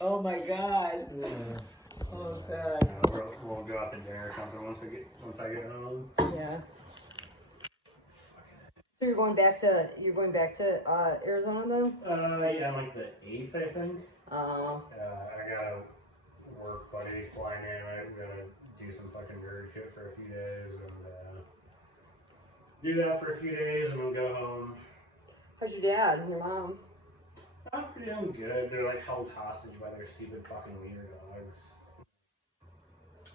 Oh my god. Yeah. Oh god. We'll go out to dinner or something once I get home. Yeah. So you're going back to Arizona then? Yeah, like the 8th, I think. Oh. I gotta work buddies flying in. We gotta do some fucking nerd shit for a few days and do that for a few days and we'll go home. How's your dad and your mom? I'm pretty damn good. They're like held hostage by their stupid fucking wiener dogs.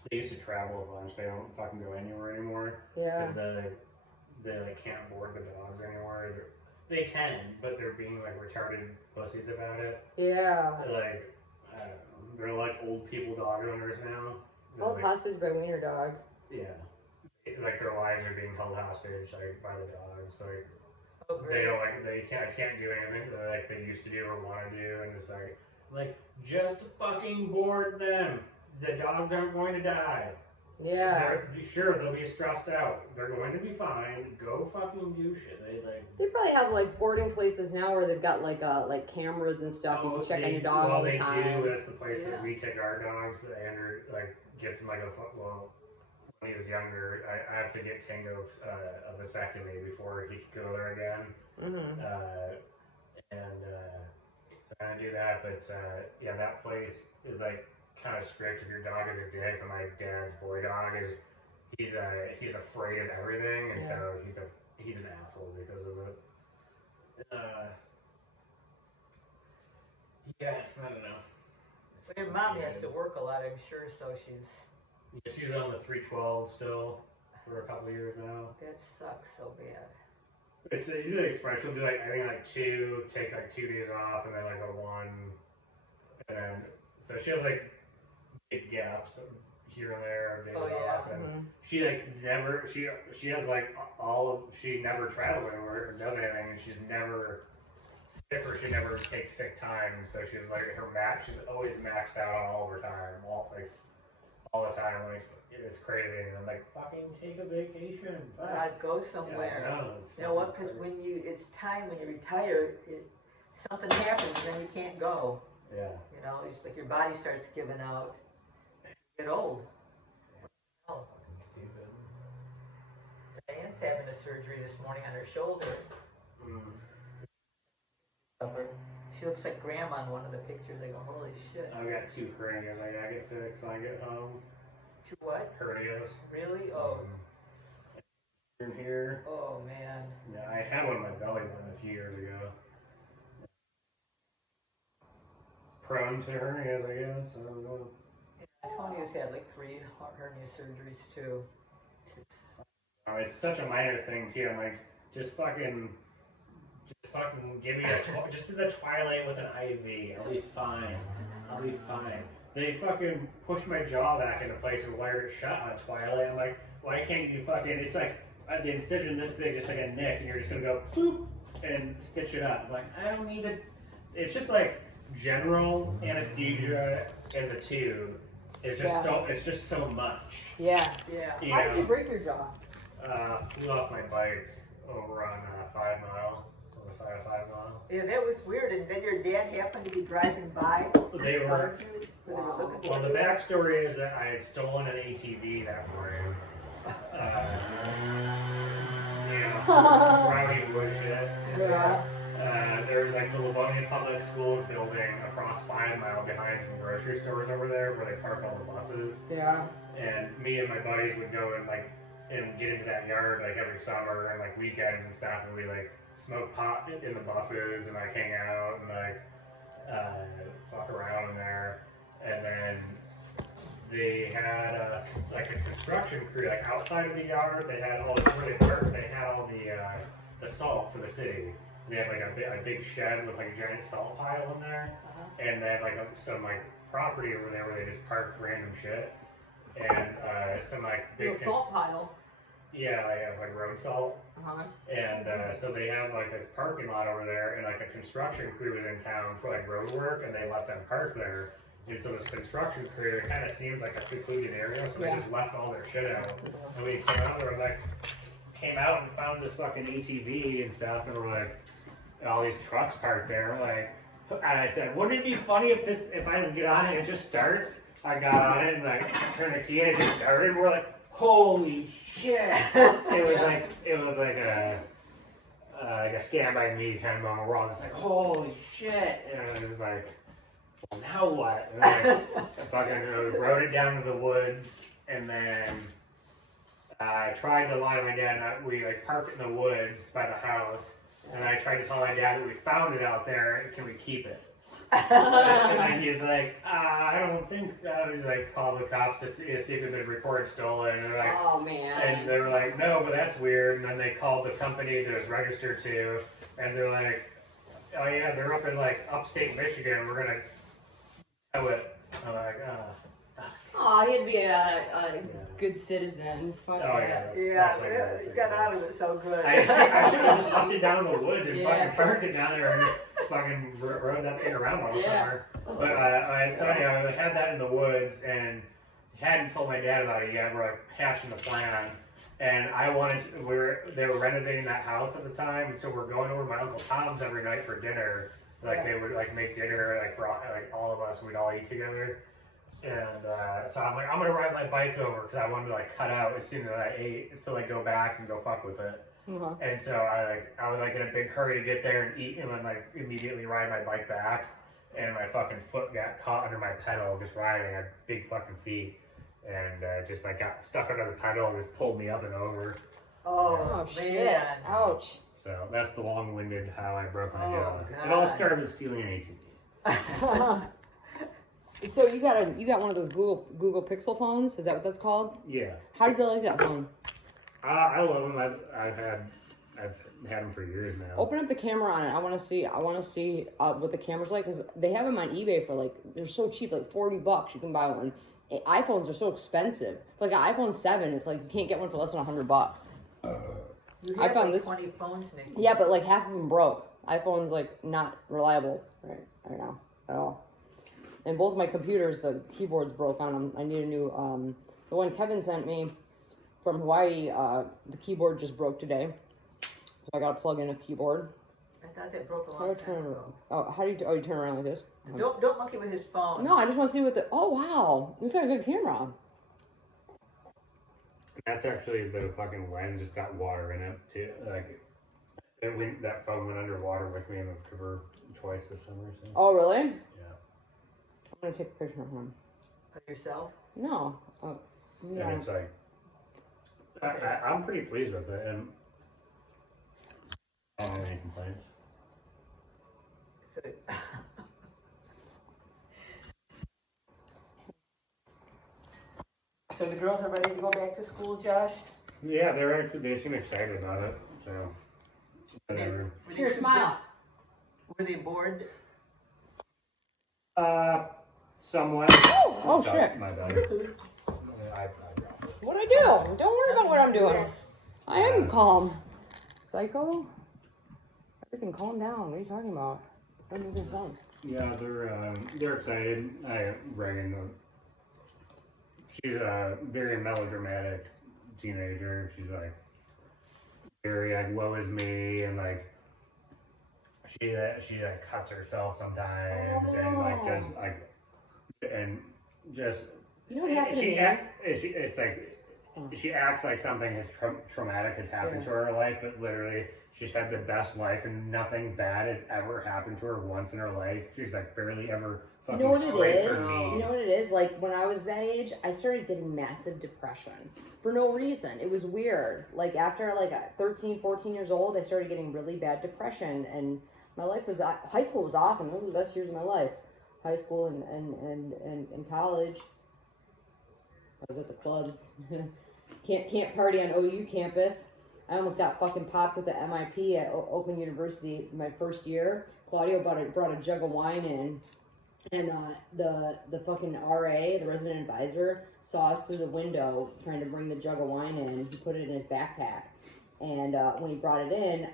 They used to travel a bunch. They don't fucking go anywhere anymore. Yeah. They like can't board the dogs anymore. They can, but they're being like retarded pussies about it. Yeah. Like, I don't know. They're like old people dog owners now. Held Like, hostage by wiener dogs. yeah. Like their lives are being held hostage like by the dogs. Like Oh, they great. don't like they can't do anything like they used to do or want to do, and it's like just fucking board them. The dogs aren't going to die. Yeah. Sure, they'll be stressed out. They're going to be fine. Go fucking do shit. They probably have like boarding places now where they've got like cameras and stuff. You can check on your dog all the time. Well, they do. That's the place that Yeah. we take our dogs. Andrew like gets him like when he was younger, I had to get Tingo a vasectomy before he could go there again. Mm-hmm. So I do that, but yeah, that place is like kind of strict if your dog is a dick. And my dad's boy dog he's afraid of everything, and so he's an asshole because of it. Yeah, I don't know. So your mom has to work a lot, I'm sure, so she's... Yeah, she's on the 312 still for a couple of years now. That sucks so bad. It's usually express. She'll do like I think like take like 2 days off, and then like a 1, and then so she has like big gaps here and there, days Oh, yeah. off, and Mm-hmm. she like never she has like she never travels anywhere or does anything, and she's never sick or she never takes sick time. So she's like she's always maxed out on all of her time, all the time. Like it's crazy, and I'm like, fucking take a vacation. God, go somewhere. Yeah, no, You know what? Because it's time when you retire, something happens, and then you can't go. Yeah. You know, it's like your body starts giving out. You get old. Oh, Fucking stupid. Diane's having a surgery this morning on her shoulder. She looks like grandma in one of the pictures. I go, holy shit. I've got 2 hernias I gotta get fixed when I get home. 2 what? Hernias. Really? Oh. In here. Oh, man. Yeah, I had one in my belly button a few years ago. Prone to hernias, I guess. I don't know. Tony's had like 3 hernia surgeries too. It's such a minor thing too. I'm like, just fucking give me just do the Twilight with an IV. I'll be fine. They fucking pushed my jaw back into place and wired it shut on a Twilight. I'm like, why can't you fucking? It's like the incision this big, just like a nick, and you're just gonna go boop and stitch it up. I'm like, I don't need it. It's just like general anesthesia in the tube. It's just so much. Yeah. Yeah. You How did you know? break your jaw? Flew off my bike over on 5 Mile, on the side of 5 Mile. Yeah, that was weird. And then your dad happened to be driving by. They were. looking Well, for the you. backstory is that I had stolen an ATV that morning. Rowdy bullshit. Yeah. There was like the Livonia Public Schools building across 5 Mile behind some grocery stores over there where they park all the buses. Yeah. And me and my buddies would go and get into that yard like every summer and like weekends and stuff, and we like smoke pot in the buses and like hang out and like fuck around in there. And then they had like a construction crew like outside of the yard. They had all where they worked. They had all the salt for the city. They had like a big shed with like a giant salt pile in there, and they had like some like property over there where they just parked random shit. And some like big salt pile. Yeah, they have like road salt. And so they have like this parking lot over there, and like a construction crew is in town for like road work, and they let them park there. And so this construction crew, it kind of seems like a secluded area, so they just left all their shit out. And we came out and found this fucking ATV and stuff, and we're like, all these trucks parked there. We're like, And I said, wouldn't it be funny if I just get on it and it just starts? I got on it and I turned the key and it just started. And we're like, holy shit! It was like a Stand By Me kind of moment. We're all just like, holy shit! And it was like, well, now what? And I fucking rode it down to the woods, and then I tried to lie to my dad. We like parked it in the woods by the house, and I tried to tell my dad that we found it out there. Can we keep it? And he's like, I don't think so. He's like, call the cops to see if it's been reported stolen. And they're like, Oh man. and they were like, no, but that's weird. And then they called the company that it's registered to, and they're like, oh yeah, they're up in like upstate Michigan. We're gonna tow it. I'm like, Oh, he'd be a good citizen. Fuck Oh, that. Yeah, you got out of it so good. I should have just left it down in the woods and Yeah. fucking parked it down there and fucking rode that thing around all Yeah. summer. But so anyhow, I had that in the woods and hadn't told my dad about it yet. We're like hatching the plan, and they were renovating that house at the time, and so we're going over to my Uncle Tom's every night for dinner. Like they would like make dinner like for all of us. We'd all eat together. And so I'm like, I'm gonna ride my bike over because I wanted to like cut out as soon as I ate to like go back and go fuck with it. Mm-hmm. And so I was like in a big hurry to get there and eat, and then like immediately ride my bike back, and my fucking foot got caught under my pedal just riding. I had big fucking feet, and just like got stuck under the pedal and just pulled me up and over. Oh, shit. man. Ouch. So that's the long-winded how I broke my Oh, jaw. God. It all started with stealing an ATV. So you got one of those Google Pixel phones? Is that what that's called? Yeah. How do you like that phone? I love them. I've had them for years now. Open up the camera on it. I want to see what the camera's like, because they have them on eBay for like, they're so cheap, like $40 you can buy one. iPhones are so expensive. For like an iPhone 7, it's like you can't get one for less than $100. You I have found like this- 20 phones, Nick. Yeah, but like half of them broke. iPhone's like not reliable right now at all. And both my computers, the keyboards broke on them. I need a new, the one Kevin sent me from Hawaii, the keyboard just broke today. So I gotta plug in a keyboard. I thought that broke a How long do I time turn ago. how do you turn around like this? Don't monkey with his phone. No, I just want to see what oh wow, this got a good camera. That's actually the fucking lens just got water in it too. Like that phone went underwater with me in the river twice this summer. So. Oh really? Yeah. I'm gonna take a picture of him. Of yourself? No. Yeah. And it's like I'm pretty pleased with it, and I don't have any complaints. So, so the girls are ready to go back to school, Josh? Yeah, they seem excited about it. So whatever. Were Here, they- smile. Were they bored? Somewhat. Oh shit. My bad. What'd I do? Don't worry about what I'm doing. I am calm. Psycho? Everything calm down. What are you talking about? I'm making fun. Yeah, they're excited. Reagan, she's a very melodramatic teenager. She's like very like woe is me, and like she like cuts herself sometimes, and like does like and just You know what happened to me? it's like she acts like something traumatic has happened to her in her life, but literally she's had the best life and nothing bad has ever happened to her once in her life. She's like barely ever You fucking know what it scraped is? her knee. You know what it is? Like when I was that age, I started getting massive depression for no reason. It was weird. Like after like 13, 14 years old, I started getting really bad depression, and my life was high school was awesome. Those were the best years of my life. High school and college. I was at the clubs. Can't party on OU campus. I almost got fucking popped with the MIP at Oakland University my first year. Claudio brought a jug of wine in, and the fucking RA, the resident advisor, saw us through the window trying to bring the jug of wine in. He put it in his backpack, and when he brought it in,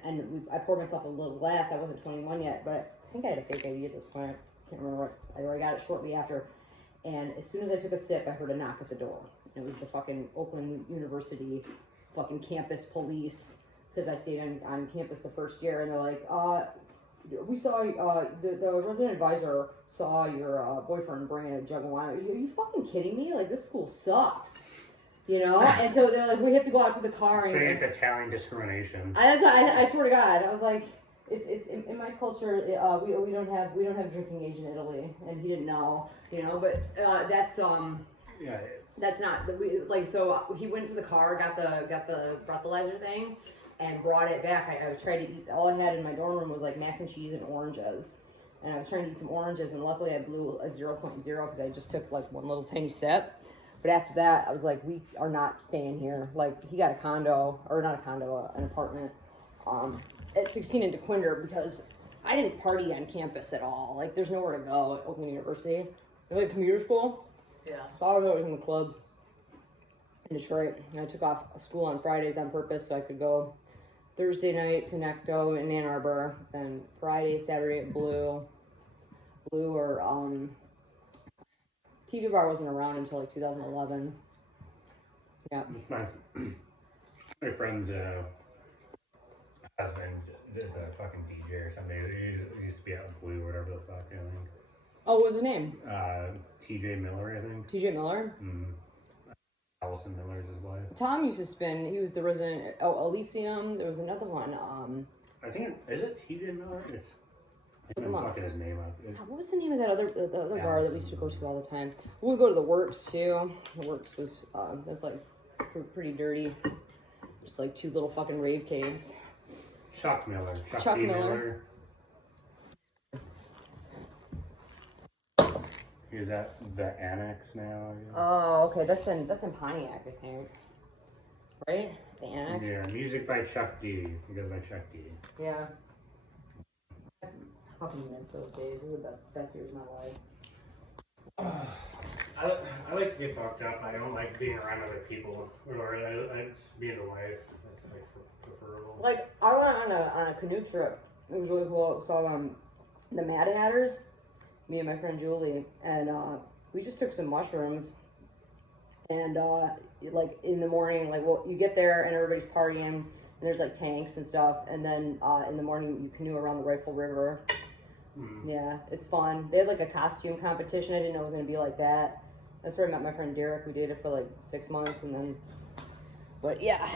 I poured myself a little glass. I wasn't 21 yet, but I think I had a fake ID at this point. I can't remember what. I got it shortly after, and as soon as I took a sip, I heard a knock at the door. It was the fucking Oakland University fucking campus police, because I stayed on campus the first year, and they're like, we saw, the resident advisor saw your boyfriend bringing a jug of wine. Are you fucking kidding me? Like, this school sucks. You know? And so they're like, we have to go out to the car. And Say it's Italian discrimination. I swear to God, I was like, it's in my culture. We don't have drinking age in Italy, and he didn't know, you know. But Yeah. that's not so he went to the car, got the breathalyzer thing, and brought it back. I was trying to eat. All I had in my dorm room was like mac and cheese and oranges, and I was trying to eat some oranges, and luckily I blew a 0.0 because I just took like one little tiny sip. But after that, I was like, we are not staying here. Like, he got a condo, or not a condo, an apartment, at 16 in DeQuinder, because I didn't party on campus at all. Like, there's nowhere to go at Oakland University. Like, commuter school. Yeah. So I was always in the clubs in Detroit. And I took off school on Fridays on purpose so I could go Thursday night to Necto in Ann Arbor, then Friday, Saturday at Blue, or, TV Bar wasn't around until like 2011. Yeah. It's my friend's husband is a fucking DJ or something. He used to be out in Blue or whatever the fuck, I think. Oh, what was his name? TJ Miller, I think. TJ Miller? Allison Miller's his wife. Tom used to spin, he was the resident, Elysium. There was another one. I think, is it TJ Miller? Look I'm him up. fucking his name up. What was the name of that other bar that we used to go to all the time? We would go to the Works too. The Works was, that's like pretty dirty. Just like two little fucking rave caves. Chuck Miller. Chuck D. Miller. Is that the Annex now? I guess? Oh, okay. That's in Pontiac, I think. Right? The Annex? Yeah, music by Chuck D. He goes by Chuck D. Yeah. I fucking miss those days. Those were the best years of my life. I like to get fucked up. I don't like being around other people. Or I just being the wife. That's like preferable. Like, I went on a canoe trip. It was really cool. It was called the Mad Hatters. Me and my friend Julie, and we just took some mushrooms. And like in the morning, like, well, you get there and everybody's partying, and there's like tanks and stuff. And then in the morning, you canoe around the Rifle River. Yeah, it's fun. They had like a costume competition. I didn't know it was gonna be like that. That's where I met my friend Derek. We dated for like 6 months, and then. But yeah,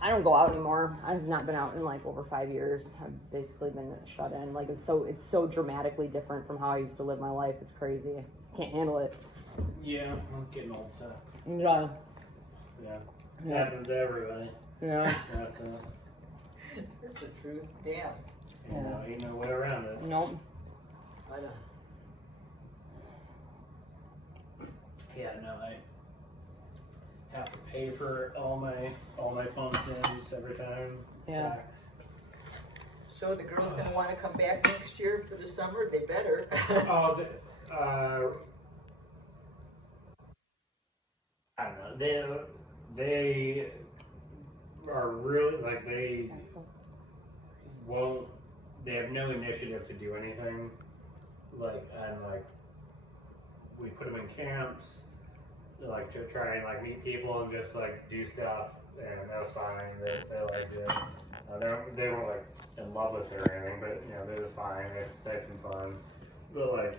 I don't go out anymore. I've not been out in like over 5 years. I've basically been shut in. Like it's so dramatically different from how I used to live my life. It's crazy. Can't handle it. Yeah, I'm getting old sucks. Yeah. Yeah. Happens to everybody. Yeah. That's the truth. Damn. Ain't no way around it. Nope. I know. Yeah, no, I have to pay for all my functions every time. Yeah. Sucks. So the girls gonna wanna come back next year for the summer? They better. Oh, I don't know. They are really like they won't. They have no initiative to do anything. Like we put them in camps, like to try and like meet people and just like do stuff, and that was fine. They liked it. They weren't like in love with it or anything, but you know they were fine. They had some fun, but like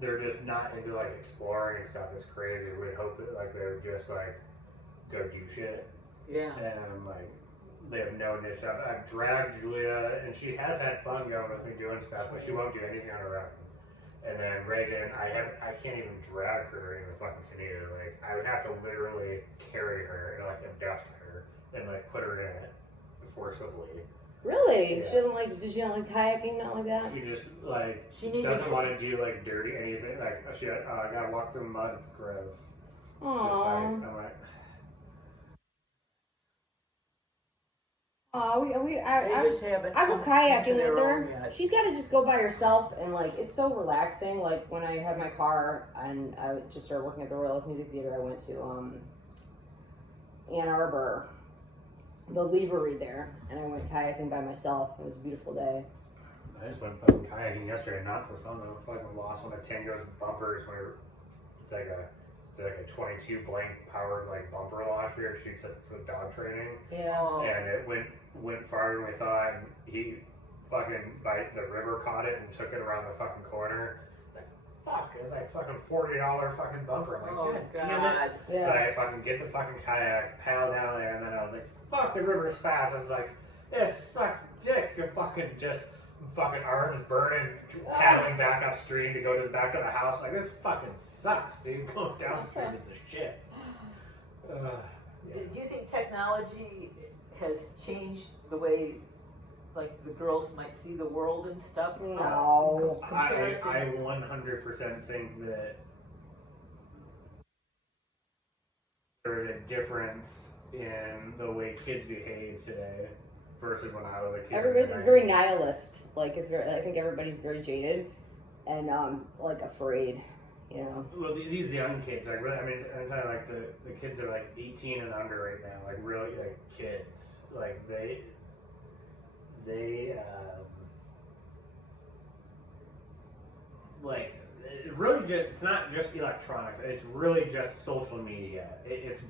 they're just not into like exploring and stuff. It's crazy. We'd hope that like they would just like go do shit, Yeah. and like they have no initiative. I've dragged Julia, and she has had fun going with me doing stuff, but she won't do anything on her own. And then Reagan, I can't even drag her in the fucking canoe. Like I would have to literally carry her and like abduct her and like put her in it forcibly. Really? Yeah. She doesn't like? Does she not like kayaking? Not like that? She just like She needs doesn't a- want to do like dirty anything. Like she, I gotta walk through mud. It's gross. Just like, Aww. I'm like, They just haven't I go come into kayaking their with own her. yet. She's got to just go by herself, and like it's so relaxing. Like when I had my car and I just started working at the Royal Oak Music Theater, I went to Ann Arbor, the Levery there, and I went kayaking by myself. It was a beautiful day. I just went fucking kayaking yesterday, not for fun though. I fucking lost one of Tango's bumpers when it's like a 22 blank powered like bumper last year. She's like for dog training. Yeah. Oh, And it went farther than we thought. And he fucking the river caught it and took it around the fucking corner. Like, fuck, it was like fucking $40 fucking bumper. I'm like, Oh God damn it. God. So Yeah. I fucking get the fucking kayak, paddle down there, and then I was like, fuck, the river's fast. I was like, this sucks dick. You're fucking just fucking arms burning, paddling back upstream to go to the back of the house. Like, this fucking sucks, dude. Going downstream is the shit. Yeah. Do you think technology has changed the way, like, the girls might see the world and stuff? No. I Comparison. 100% think that there's a difference in the way kids behave today versus when I was a kid. Everybody's is very nihilist. Like it's very. I think everybody's very jaded and like afraid. You know. Well, these young kids, like really, I mean, I'm talking like the kids are like 18 and under right now, like really like kids, like they like it's really just, it's not just electronics, it's really just social media. It's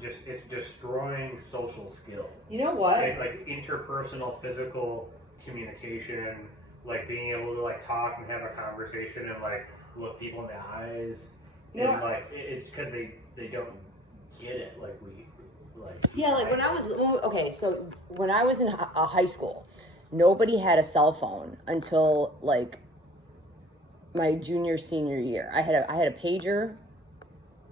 destroying social skills. You know what? Like interpersonal, physical communication, like being able to like talk and have a conversation and like look people in the eyes. You know And what? like it's because they don't get it like we like. Yeah, like when I was okay, so when I was in high school, nobody had a cell phone until like my senior year. I had a pager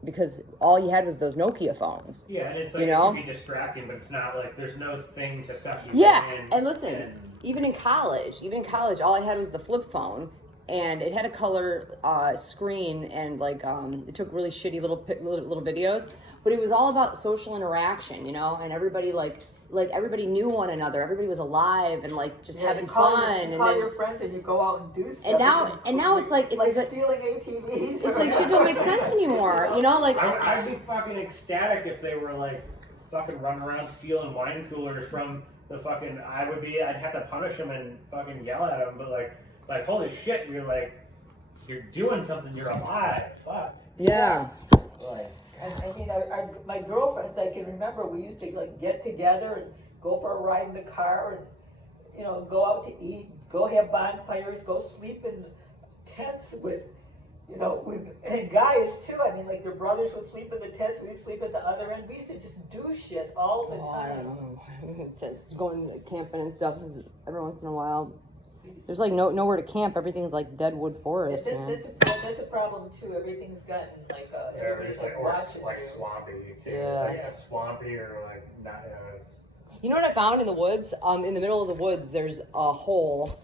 because all you had was those Nokia phones. Yeah, and it's like You know? it can be distracting, but it's not like there's no thing to suck you Yeah, in. and listen, even in college, all I had was the flip phone, and it had a color screen, and like it took really shitty little videos, but it was all about social interaction, you know, and everybody like everybody knew one another, everybody was alive and like just Yeah, having you call fun, your, you and call then your friends and you go out and do stuff. and now it's like like it's stealing ATVs. it's like shit don't make sense anymore, you know, like I'd be fucking ecstatic if they were like fucking running around stealing wine coolers from the fucking. I'd have to punish them and fucking yell at them, but like holy shit, you're doing something, you're alive, fuck. yeah. Like, And I mean, my girlfriends, I can remember we used to like get together and go for a ride in the car and, you know, go out to eat, go have bonfires, go sleep in tents with, you know, and guys too. I mean, like their brothers would sleep in the tents, we'd sleep at the other end. We used to just do shit all the Oh, I time. don't know. Going camping and stuff is every once in a while. There's like nowhere to camp. Everything's like deadwood forest, man. That's a problem too. Everything's gotten like, everybody's it's like like or watching. like you. swampy too. Yeah. It's like swampy or like not. It's, You know what I found in the woods? In the middle of the woods, there's a hole.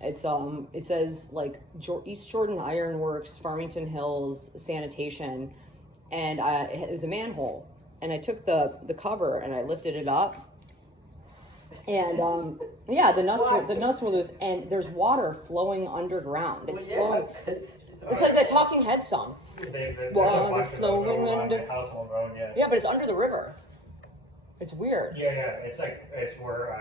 It's it says like East Jordan Iron Works, Farmington Hills Sanitation, and it was a manhole. And I took the cover and I lifted it up, and yeah, the nuts were loose, and there's water flowing underground. It's Well, flowing. yeah, 'cause It's like that Talking Head song. there's a Water bunch of those flowing over on under- the Household Road, yeah. Yeah, but it's under the river. It's weird. Yeah, it's like it's where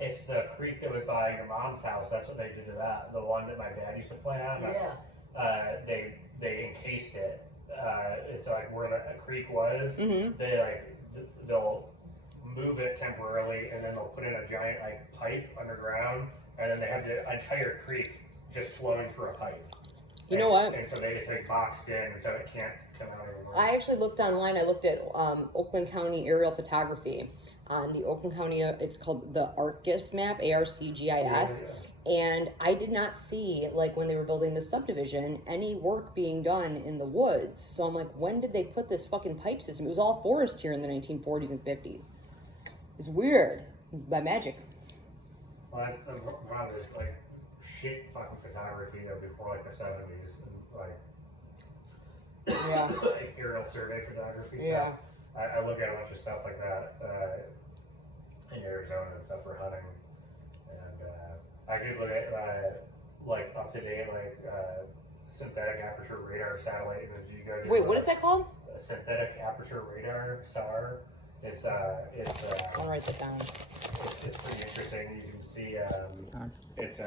it's the creek that was by your mom's house. That's what they did to that. The one that my dad used to play on. yeah. They encased it. It's like where the creek was. Mm-hmm. They'll move it temporarily, and then they'll put in a giant like pipe underground, and then they have the entire creek just flowing through a pipe. You know what? And so it's like boxed in, so it can't come out anymore. I actually looked online. I looked at Oakland County aerial photography on the Oakland County. It's called the ArcGIS map, ARCGIS. And I did not see, like when they were building the subdivision, any work being done in the woods. So I'm like, when did they put this fucking pipe system? It was all forest here in the 1940s and 50s. It's weird. By magic. Well, that's one of this like shit fucking photography though before like the 70s and like Yeah. like aerial survey photography. Yeah. So I look at a bunch of stuff like that in Arizona and stuff for hunting, and I do look at like up to date like synthetic aperture radar satellite images. You guys Wait, what is that called? Synthetic aperture radar (SAR). It's I'll write that down. it's pretty interesting. You can see it's